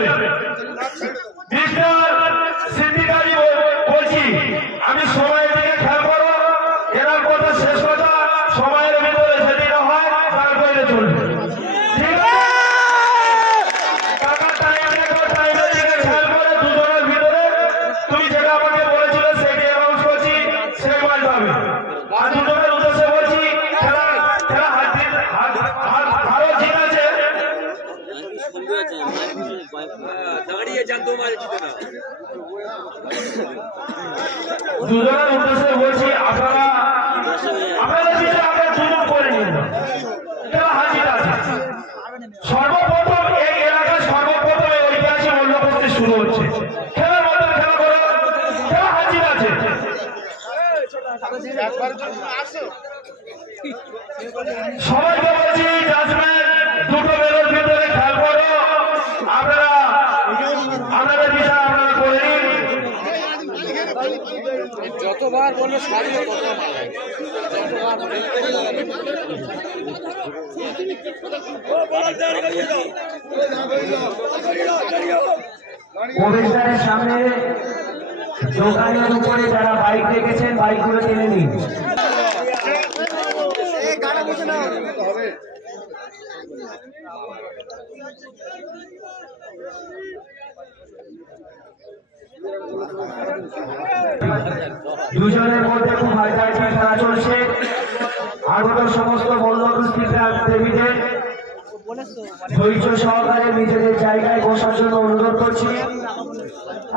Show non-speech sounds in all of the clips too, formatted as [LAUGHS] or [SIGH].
যাবে মিস্টার সিদ্দিকারি বলছি আমি সময়ের দিকে খেয়াল করো এরা কথা শেষ কথা সময়ের ভিতরে যদি না হয় তারপরে চলবে ঠিক আছে কাকা টাইম দেখো টাইমের দিকে খেয়াল করে দুজনের ভিতরে তুমি যেটা আমাকে বলেছিলে সেটি অ্যানাউন্স করছি সেই মাল পাবে আর দুজনের উদ্দেশ্যে বলছি খেলা খেলা হাত দিন হাত হাত ভালো জিত আছে দাঁড়িয়ে যান তোমার জিতে না দুজনের উদ্দেশ্যে বলছি, আপনারা আপনারা দিলে আপনারা দুজন করে নিন। খেলা হাজির আছে। সর্বপ্রথম এই এলাকায় সর্বপ্রথম ঐতিহাসিক মূল্যপত্তি শুরু হচ্ছে। খেলার হাজির আছে। সবাইকে বলছি দুটো বেলোর ভিতরে খেয়াল করো। আপনারা আপনাদের বিষয় আপনারা করে নিন। যতবার বলে সারি যতবার প্রবেশদ্বারের সামনে দোকানের উপরে যারা বাইক রেখেছেন বাইকগুলো টেনে নিন। দুজনের মধ্যে খুব হাইটাইটি খেলা চলছে। আগত সমস্ত বন্ধুস্থিত দেবীদের ধৈর্য সহকারে নিজেদের জায়গায় বসার জন্য অনুরোধ করছি।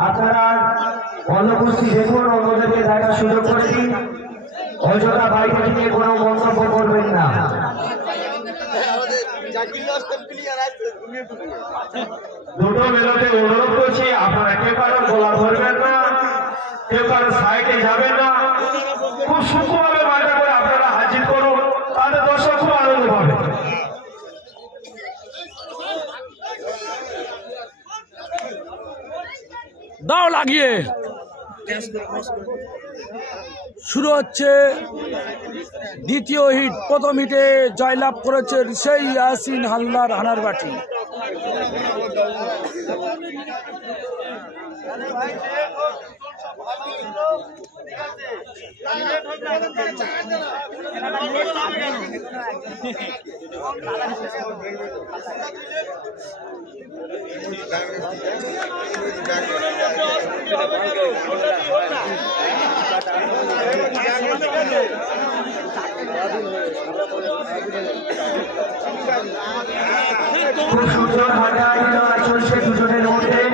আপনারা অনুপস্থিত দেখুন, অন্যদেরকে দেখার সুযোগ করে দিন অযথা বাইরে থেকে কোনো মন্তব্য করবেন না। দুটো বেরোতে অনুরোধ করছি, আপনারা কেউ কারোর গলা ধরবেন না কেউ কারোর সাইডে যাবেন না। খুব সূক্ষ্মভাবে মাঠে করে আপনারা হাজির করুন তাদের দর্শক খুব আনন্দ পাবে। দাও লাগিয়ে। শুরু হচ্ছে দ্বিতীয় হিট। প্রথম হিটে জয়লাভ করেছে সেই ইয়াসিন হালদার হানার বাটি খুব সুন্দর লড়াই চলছে দুজনের মধ্যে।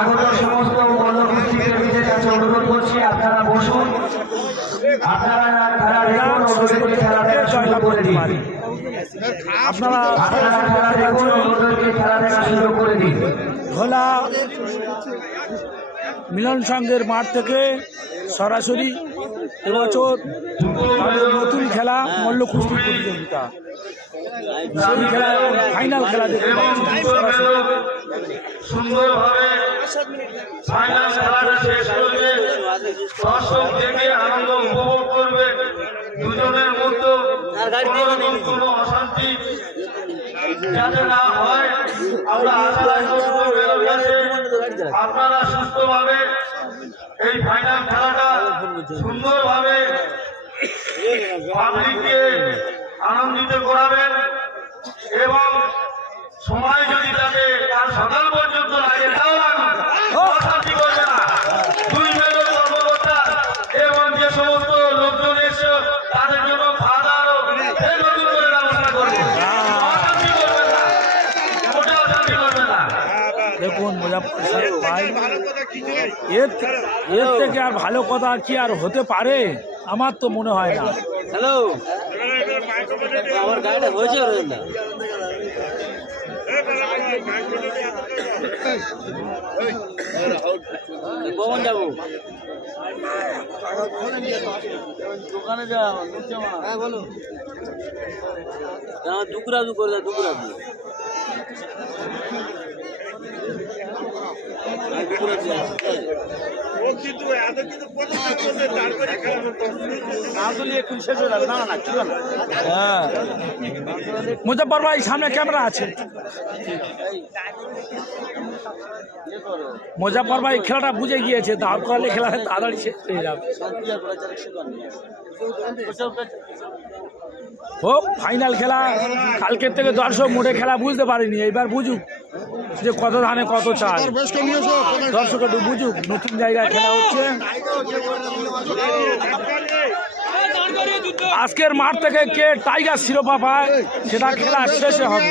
আগত সমস্ত কাছে অনুরোধ করছি আপনারা বসুন। আপনারা খেলা দেখুন অন্যদেরকে খেলা দেখা শুরু করে দিন। আপনারা খেলা দেখুন অন্যদেরকে খেলা দেখা শুরু করে দিন। ভোলা মিলন সংঘের মাঠ থেকে সরাসরি এবছর নতুন খেলা মল্ল কুস্তি প্রতিযোগিতা। ফাইনাল খেলা সুন্দরভাবে ফাইনাল খেলাটা শেষ করবে আনন্দ উপভোগ করবে। দুজনের মধ্যে অশান্তি যাতে না হয়। আমরা আশা আপনারা সুস্থভাবে এই ফাইনাল খেলাটা সুন্দরভাবে পাবলিককে আনন্দিত করাবেন এবং সময় যদি তাকে তার সকাল পর্যন্ত লাগে তাও অশান্তি করবে না। দুই মেলোর কর্মকর্তা এবং যে সমস্ত লোকজন এসে তাদের জন্য খাওয়া দাওয়ারও নতুন করে ব্যবস্থা করবে। অশান্তি করবে না। মোটে অশান্তি করবে না। দেখুন মুজাফর সাহেব ভাই এর এর থেকে আর ভালো কথা কি আর হতে পারে? আমার তো মনে হয় না। হ্যালো। আমার গাড়িটা হয়েছে রয়েছে কখন যাব। দোকানে যা হ্যাঁ বলো। দুকুরা দু করে দুকুরা দু আমি পুকুরে দিয়ে আসি। না তুলি এক্ষুনি শেষ হয়ে যাবে না না না কি বলো হ্যাঁ মুজফর ভাই, সামনে ক্যামেরা আছে। মুজফর ভাই, খেলাটা বুঝে গিয়েছে দাঁড় করালে খেলাটা তাড়াতাড়ি হয়ে যাবে। হোক ফাইনাল খেলা কালকের থেকে দর্শক মোটে খেলা বুঝতে পারিনি এবার বুঝুক যে কত ধানে কত চাল দর্শক একটু বুঝুক নতুন জায়গায় খেলা হচ্ছে আজকের মাঠ থেকে কে টাইগার শিরোপা পায় সেটা খেলা শেষে হবে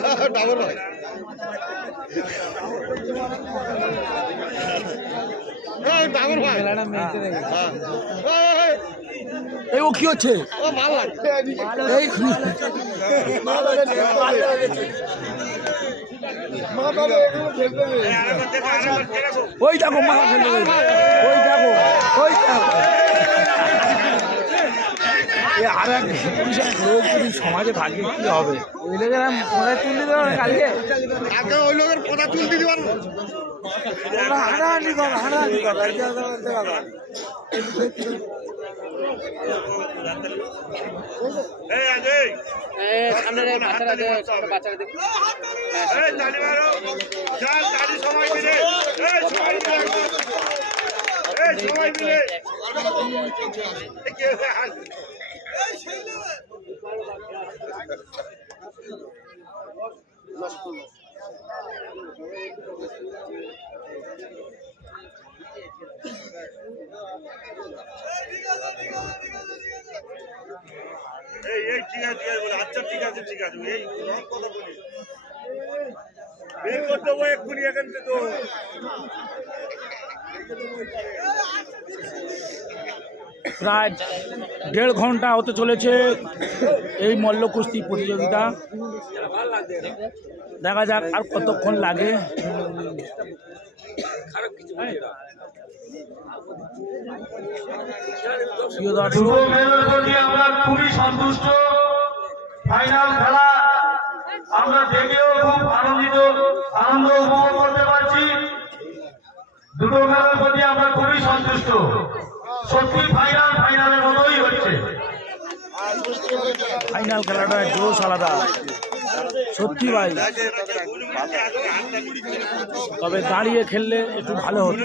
হ্যাঁ, ডাবল হয়। ডাবল হয় হ্যাঁ। এই ও কি হচ্ছে? এই ওই দেখো দেবে। ওই দেখো ওই দেখো। আর এক লোক যদি সমাজে থাকে কি হবে? ওই লোকের মনে তুলে দেবে কালকে ওই লোকের কথা তুলতে কর কর। দেখা কর সামনে রে, এই ঠিক আছে ঠিক আছে বলে আচ্ছা ঠিক আছে ঠিক আছে এই রং কথা বলি। বের করতে হবে এক্ষুনি এখান থেকে তো। প্রায় দেড় ঘণ্টা হতে চলেছে এই মল্ল কুস্তি প্রতিযোগিতা। দেখা যাক আর কতক্ষণ লাগে। আমরা দেখেও খুব আনন্দিত, আনন্দ উপভোগ করতে পারছি। দুটো মেয়েদের প্রতি আমরা খুবই সন্তুষ্ট। সত্যি ফাইনাল ফাইনালের মতোই হচ্ছে। ফাইনাল খেলাটা জোশ আলাদা। সত্যি ভাই। তবে দাঁড়িয়ে খেললে একটু ভালো হতো।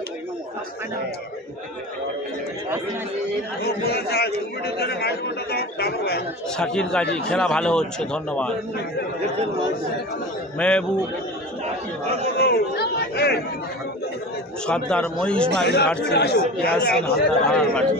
সাকির গাজী খেলা ভালো হচ্ছে ধন্যবাদ। মেহবুব সর্দার মহিষ মারি ভার্সেস হালদার বাটি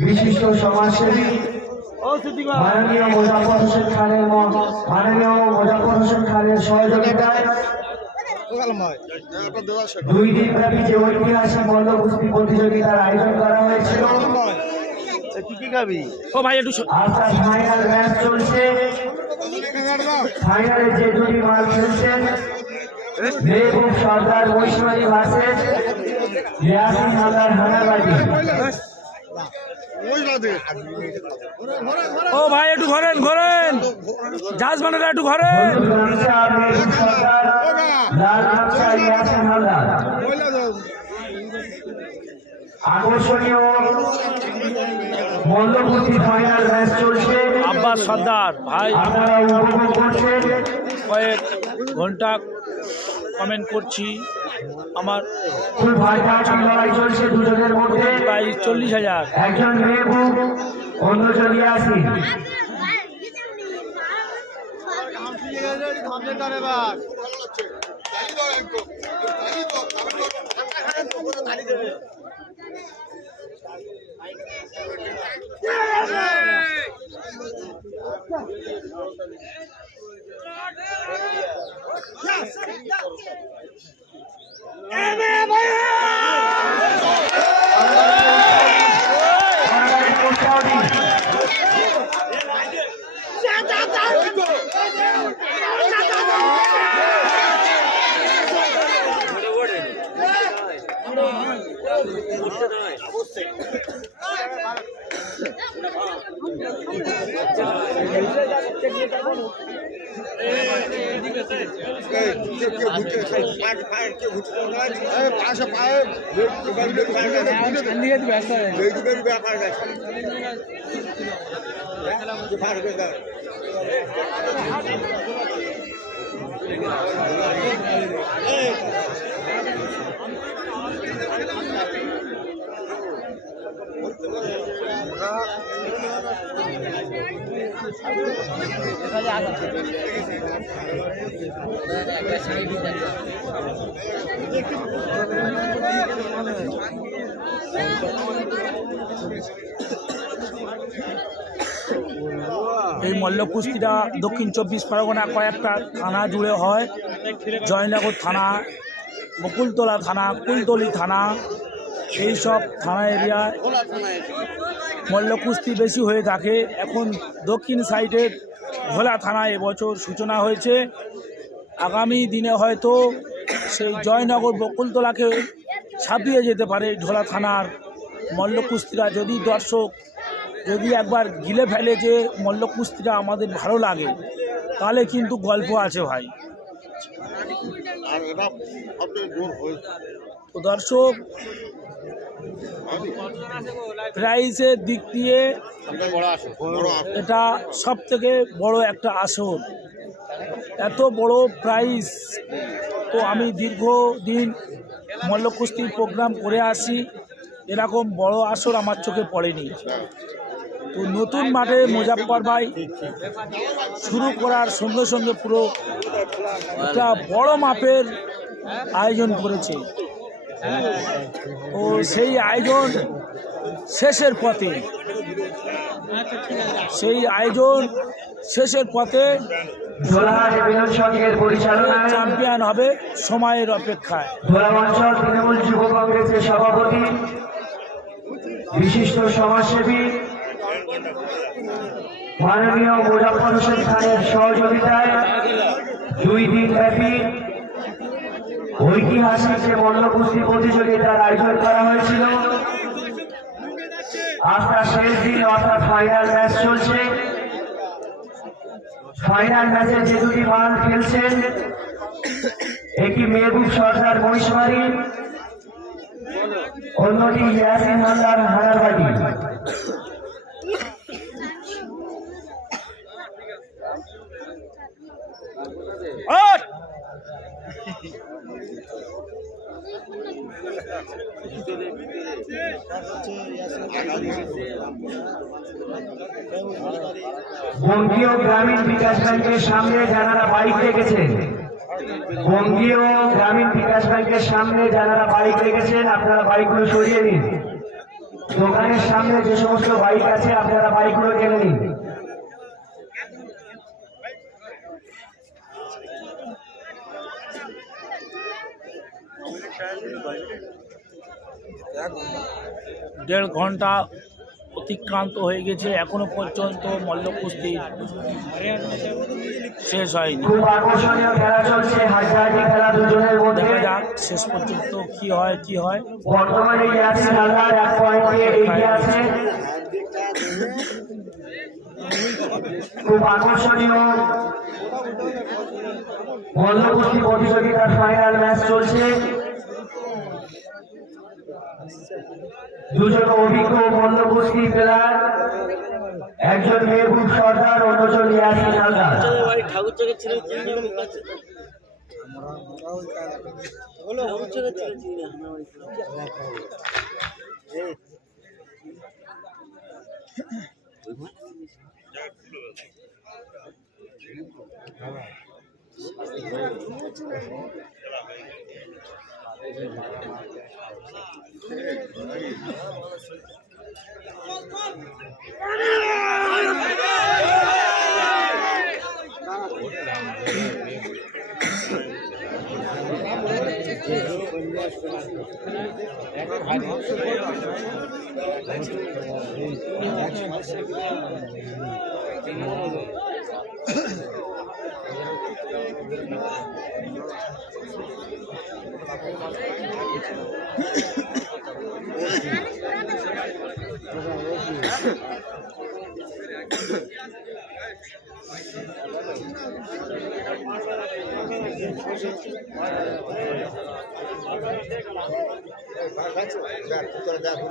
বিশিষ্ট সমাজসেবী, মাননীয় মোজাফর হোসেন খানের মাননীয় মোজাফর হোসেন খানের সহযোগিতায় দুই দিন ব্যাপী যে ঐতিহাসিক মল্ল প্রতিযোগিতার আয়োজন করা হয়েছিল ফাইনাল ফাইনালে যে দুটি মাল খেলছেন মেহবুব সর্দার মৈশবাড়ি ভার্সেস ইয়াসিন হালদার হানাবাড়ি ও ভাই একটু ঘরেন ঘরেন। জাহাজ বানাটা একটু ঘরেন। আকর্ষণীয় ফাইনাল ম্যাচ চলছে। আব্বাস সর্দার ভাই। আপনারা উপভোগ করছেন। কয়েক ঘণ্টা কমেন্ট করছি। আমার প্রায় চল্লিশ হাজার। একজন মেহবুব অন্যজন ইয়াসিন সরকারি কোষাওয়ারি এই মল্ল কুস্তিটা দক্ষিণ চব্বিশ পরগনা কয়েকটা থানা জুড়ে হয়। জয়নগর থানা, বকুলতলা থানা, কুলতলি থানা, এইসব থানা এরিয়ায় মল্ল কুস্তি বেশি হয়ে থাকে। এখন দক্ষিণ সাইডের ভোলা থানায় এবছর সূচনা হয়েছে। আগামী দিনে হয়তো সেই জয়নগর বকুলতলাকে ছাপিয়ে যেতে পারে ঢোলা থানার মল্লকুস্তিরা। যদি দর্শক যদি একবার গিলে ফেলে যে মল্ল কুস্তিটা আমাদের ভালো লাগে তাহলে কিন্তু গল্প আছে ভাই। তো দর্শক প্রাইসের দিক দিয়ে এটা সব থেকে বড় একটা আসর। এত বড় প্রাইস তো আমি দীর্ঘদিন মল্লকুস্তির প্রোগ্রাম করে আসি। এরকম বড় আসর আমার চোখে পড়েনি। তো নতুন মাঠে মুজাফর ভাই শুরু করার সঙ্গে সঙ্গে পুরো একটা বড় মাপের আয়োজন করেছে। ও সেই আয়োজন শেষের পথে। সেই আয়োজন শেষের পথে চ্যাম্পিয়ন হবে সময়ের অপেক্ষায়। তৃণমূল যুব কংগ্রেসের সভাপতি বিশিষ্ট সমাজসেবী মাননীয় মোজাফর হোসেন খানের সহযোগিতায় দুই দিন ব্যাপী ঐতিহাসিক যে মল্ল কুস্তি প্রতিযোগিতার আয়োজন করা হয়েছিল। আজ শেষ দিন অর্থাৎ ফাইনাল ম্যাচ চলছে। ফাইনাল ম্যাচে যে দুটি মাল খেলছেন, একটি মেহবুব সর্দার মহিষবাড়ি, অন্যটি ইয়াসিন হালদার হানারবাড়ি। বঙ্গীয় গ্রামীণ বিকাশ ব্যাংকের সামনে যারা বাইক রেখেছেন বঙ্গীয় গ্রামীণ বিকাশ ব্যাংকের সামনে যারা বাইক রেখেছেন আপনারা বাইকগুলো সরিয়ে নিন। দোকানের সামনে যে সমস্ত বাইক আছে, আপনারা বাইকগুলো কেনে নিন। দেড় ঘণ্টা অতিক্রান্ত হয়ে গেছে এখনও পর্যন্ত মল্লকুস্তি শেষ হয়নি। খুব আকর্ষণীয় খেলা খেলা দুজনের মধ্যে। দেখা যাক শেষ পর্যন্ত কি হয় কি হয়। খুব আকর্ষণীয় মল্লকুস্তি প্রতিযোগিতার ফাইনাল ম্যাচ চলছে। দুজন অভিজ্ঞ মল্লকুস্তি প্লেয়ার একজন মেহবুব সর্দার অন্যজন ইয়াসিন হালদার ঠাকুর চোখের ছেলে না মুখ আছে ঠাকুর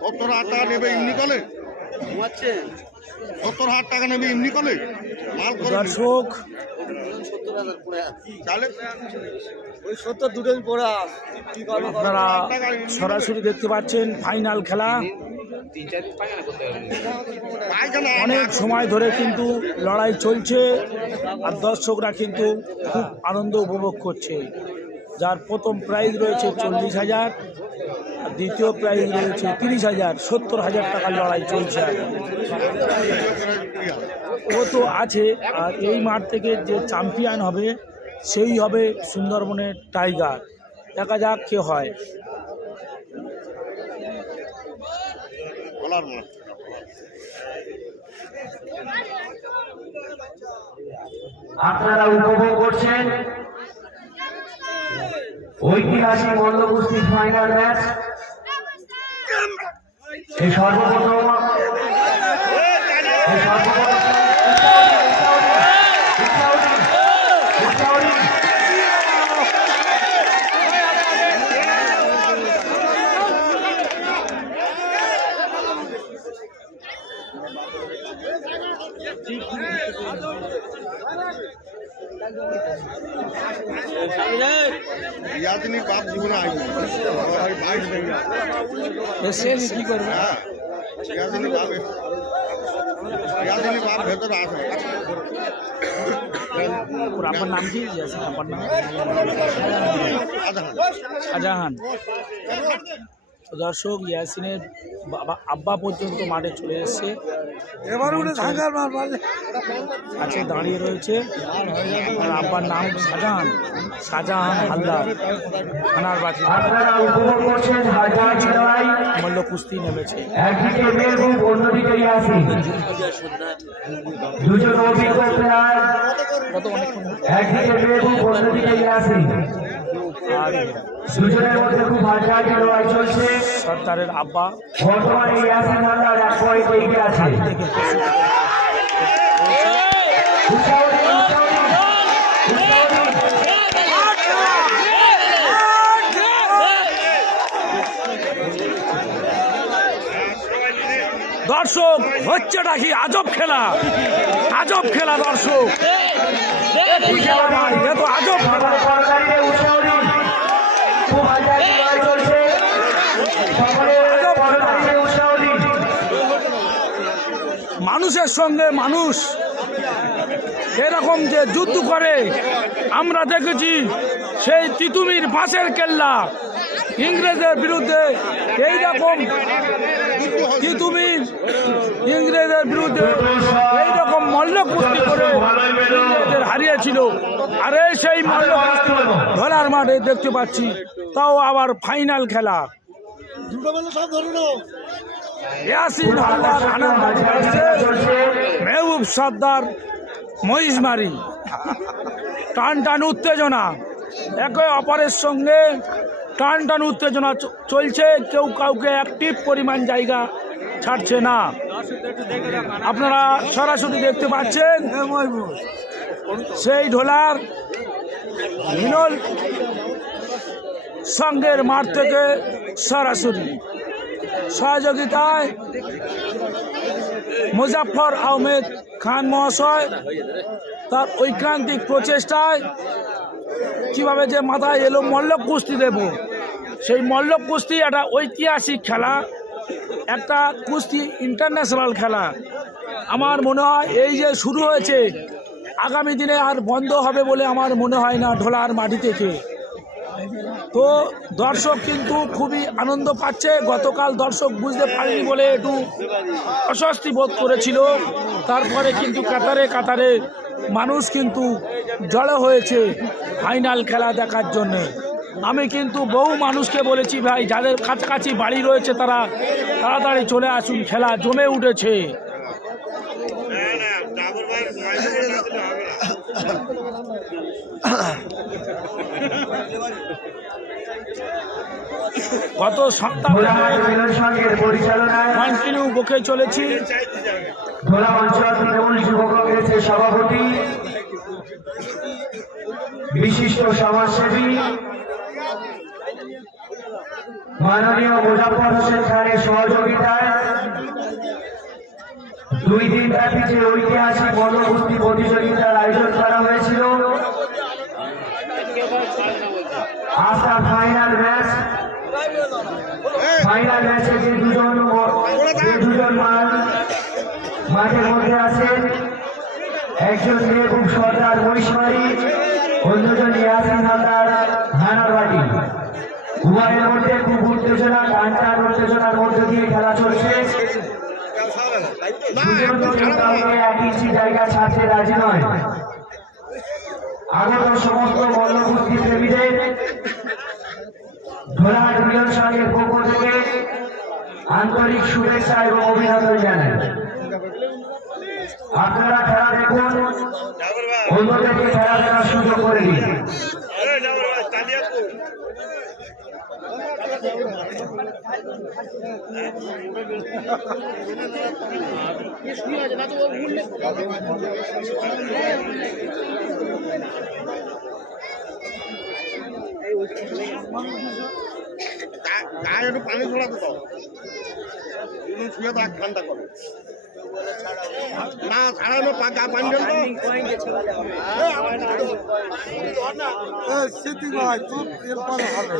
সত্তর হাজার টাকা নেবে এমনি কলে? সত্তর হাজার টাকা নেবে এমনি কলে? মাল দর্শক আপনারা সরাসরি দেখতে পাচ্ছেন ফাইনাল খেলা। অনেক সময় ধরে কিন্তু লড়াই চলছে আর দর্শকরা কিন্তু খুব আনন্দ উপভোগ করছে। যার প্রথম প্রাইজ রয়েছে চল্লিশ হাজার, আর দ্বিতীয় প্রাইজ রয়েছে তিরিশ হাজার, সত্তর হাজার টাকার লড়াই চলছে ও তো আছে, আর এই মাঠ থেকে যে চ্যাম্পিয়ন হবে, সেই হবে সুন্দরবনের টাইগার দেখা যাক কে হয়। বলার মনে আপনারা উপভোগ করছেন ঐতিহাসিক মল্লকুস্তির ফাইনাল ম্যাচ। এই সর্বপ্রথম এই সর্বপ্রথম ইয়াদিনী বাপ জীবনে আসবে ওই বাইশ ভেঙে কি করবে হ্যাঁ ইয়াদিনী বাপ ইয়াদিনী বাপ ভেতরে আসবে ওর আব্বার নাম কি? ইয়াসিন আব্বার নাম? শাহজাহান। তো দর্শক ইয়াসিনের বাবা আব্বা পর্যন্ত মাঠে চলে এসছে। কাছে দাঁড়িয়ে রয়েছে। আর আব্বার নাম শাহজাহান শাহজাহান হালদার। থানার বাটি আপনারা উপভোগ করছেন হাড্ডাহাড্ডি লড়াই মল্ল কুস্তি নেমেছে কত অনেকক্ষণ আর আব্বা থেকে দর্শক হচ্ছে নাকি আজব খেলা আজব খেলা দর্শক খেলা এ তো আজব খেলা মানুষের সঙ্গে মানুষ এরকম যে যুদ্ধ করে আমরা দেখেছি সেই তিতুমির বাঁশের কেল্লা ইংরেজের বিরুদ্ধে এই রকম তিতুমির ইংরেজের বিরুদ্ধে এই মল্ল কুস্তি করে হারিয়েছিল। আর সেই মল্ল কুস্তি ধরার মাঠে দেখতে পাচ্ছি, তাও আবার ফাইনাল খেলা। ইয়াসিন হালদার আনন্দ মেহবুব সর্দার মহিষমারি টান টান উত্তেজনা, একে অপরের সঙ্গে টান টান উত্তেজনা চলছে, কেউ কাউকে অ্যাক্টিভ পরিমাণ জায়গা ছাড়ছে না। আপনারা সরাসরি দেখতে পাচ্ছেন সেই ঢোলার মিনল সঙ্গের মাঠ থেকে সরাসরি। সহযোগিতায় মুজাফর আহমেদ খান মহাশয় তার ঐক্রান্তিক প্রচেষ্টায় কীভাবে যে মাথায় এলো মল্ল কুস্তি দেব, সেই মল্ল কুস্তি একটা ঐতিহাসিক খেলা। একটা কুস্তি ইন্টারন্যাশনাল খেলা। আমার মনে হয় এই যে শুরু হয়েছে, আগামী দিনে আর বন্ধ হবে বলে আমার মনে হয় না ঢোলার মাটি থেকে। তো দর্শক কিন্তু খুবই আনন্দ পাচ্ছে। গতকাল দর্শক বুঝতে পারেনি বলে একটু অস্বস্তি বোধ করেছিল। তারপরে কিন্তু কাতারে কাতারে মানুষ কিন্তু জড়ো হয়েছে ফাইনাল খেলা দেখার জন্যে। আমি কিন্তু বহু মানুষকে বলেছি, ভাই, যাদের কাছাকাছি বাড়ি রয়েছে তারা তাড়াতাড়ি চলে আসুন, খেলা জমে উঠেছে। গত সপ্তাহে কন্টিনিউ বকে চলেছি। সভাপতি। বিশিষ্ট সমাজসেবী মাননীয় মুজাফর হোসেন খানের সহযোগিতায় দুই দিন ব্যাপী যে ঐতিহাসিক বনকুস্তি প্রতিযোগিতার আয়োজন করা হয়েছিল। আজ ফাইনাল ম্যাচ, ফাইনাল ম্যাচে যে দুজন যে দুজন মান মাঠের মধ্যে আছেন একজন মেহবুব সর্দার মহিষমারি অন্যজন ইয়াসিন হালদার, হানারবাড়ি। উভয়ের মধ্যে খুব উত্তেজনা টান টান উত্তেজনার মধ্যে দিয়ে খেলা চলছে। জায়গা রাজি নয়। সমস্ত থেকে আন্তরিক শুভেচ্ছা এবং অভিনন্দন জানাই। আপনারা খেলা দেখুন, অন্যদেরকে খেলা দেখার সুযোগ করে দিন। গায়ে একটু পানি দাও তুমি শুয়ে থাক ঠান্ডা করো না ছাড়ানো পাকা ঢেল তো ভাই তুই এরপরে হবে।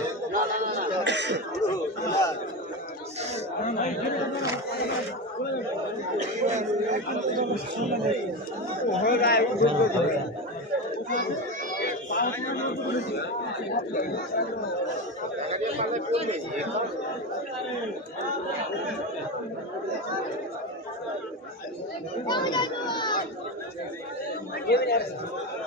Give it up.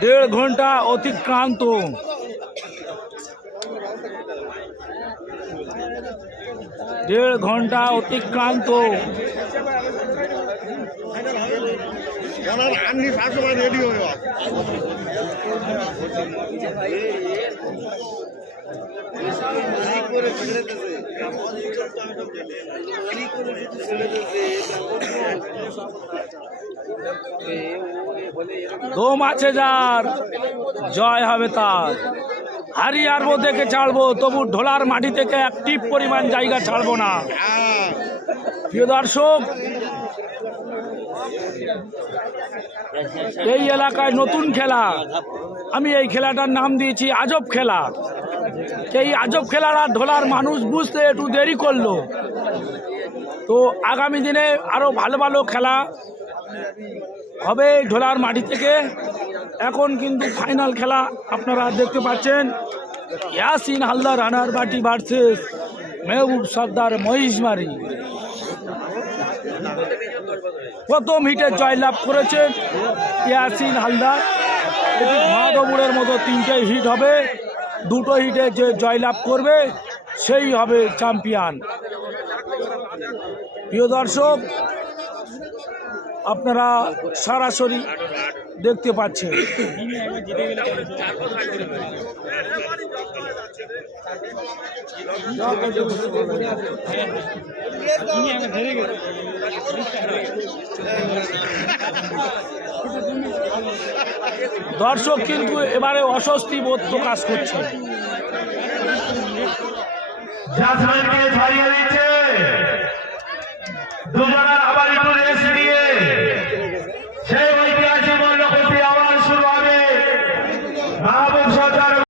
দেড় ঘণ্টা অতিক্রান্ত। দেড় ঘণ্টা অতিক্রান্ত। রেডি দম আছে যার। জয় হবে তার। হারিয়ারবো দেখে ছাড়বো, তবু ঢোলার মাটি থেকে এক টিপ পরিমাণ জায়গা ছাড়বো না। প্রিয় দর্শক, এই এলাকায় নতুন খেলা। আমি এই খেলাটার নাম দিয়েছি আজব খেলা। এই আজব খেলাটা ঢোলার মানুষ বুঝতে একটু দেরি করল। তো আগামী দিনে আরও ভালো ভালো খেলা হবে ঢোলার মাটি থেকে। এখন কিন্তু ফাইনাল খেলা আপনারা দেখতে পাচ্ছেন। ইয়াসিন হালদার রানার বাটি ভার্সেস মেহবুব সর্দার মহিষমারি। প্রথম হিটে জয়লাভ করেছেন ইয়াসিন হালদার। এটি মহাদবুরের মতো তিনটে হিট হবে। দুটো হিটে যে জয়লাভ করবে সেই হবে চ্যাম্পিয়ন। প্রিয় দর্শক আপনারা সরাসরি দেখতে পাচ্ছেন। [LAUGHS] দর্শক কিন্তু এবারে অস্বস্তি বোধ প্রকাশ করছে। দুজনা